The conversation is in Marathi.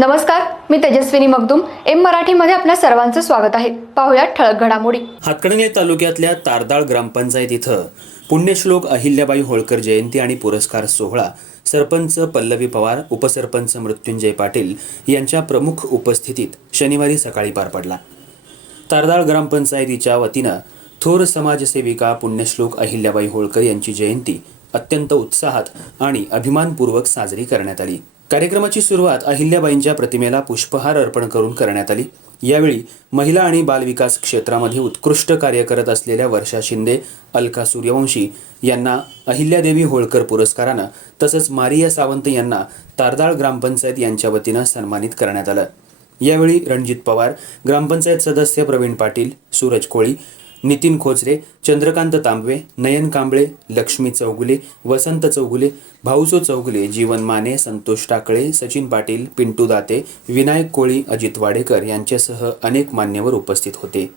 नमस्कार मी तेजस्विनी मगदुम. एम मराठीमध्ये आपल्या सर्वांचं स्वागत आहे. पाहुयात ठळक घडामोडी. हातकणंगले तालुक्यातल्या तारदाळ ग्रामपंचायत इथं पुण्यश्लोक अहिल्याबाई होळकर जयंती आणि पुरस्कार सोहळा सरपंच पल्लवी पवार उपसरपंच मृत्युंजय पाटील यांच्या प्रमुख उपस्थितीत शनिवारी सकाळी पार पडला. तारदाळ ग्रामपंचायतीच्या वतीनं थोर समाजसेविका पुण्यश्लोक अहिल्याबाई होळकर यांची जयंती अत्यंत उत्साहात आणि अभिमानपूर्वक साजरी करण्यात आली. कार्यक्रमाची सुरुवात अहिल्याबाईंच्या प्रतिमेला पुष्पहार अर्पण करून करण्यात आली. यावेळी महिला आणि बालविकास क्षेत्रामध्ये उत्कृष्ट कार्य करत असलेल्या वर्षा शिंदे अलका सूर्यवंशी यांना अहिल्यादेवी होळकर पुरस्कारानं तसंच मारिया सावंत यांना तारदाळ ग्रामपंचायत यांच्या वतीनं सन्मानित करण्यात आलं. यावेळी रणजित पवार ग्रामपंचायत सदस्य प्रवीण पाटील सूरज कोळी नितीन खोचरे चंद्रकांत तांबवे नयन कांबळे लक्ष्मी चौगुले वसंत चौगुले भाऊसो चौगुले जीवन माने संतोष टाकळे सचिन पाटील पिंटू दाते विनायक कोळी अजित वाडेकर यांच्यासह अनेक मान्यवर उपस्थित होते.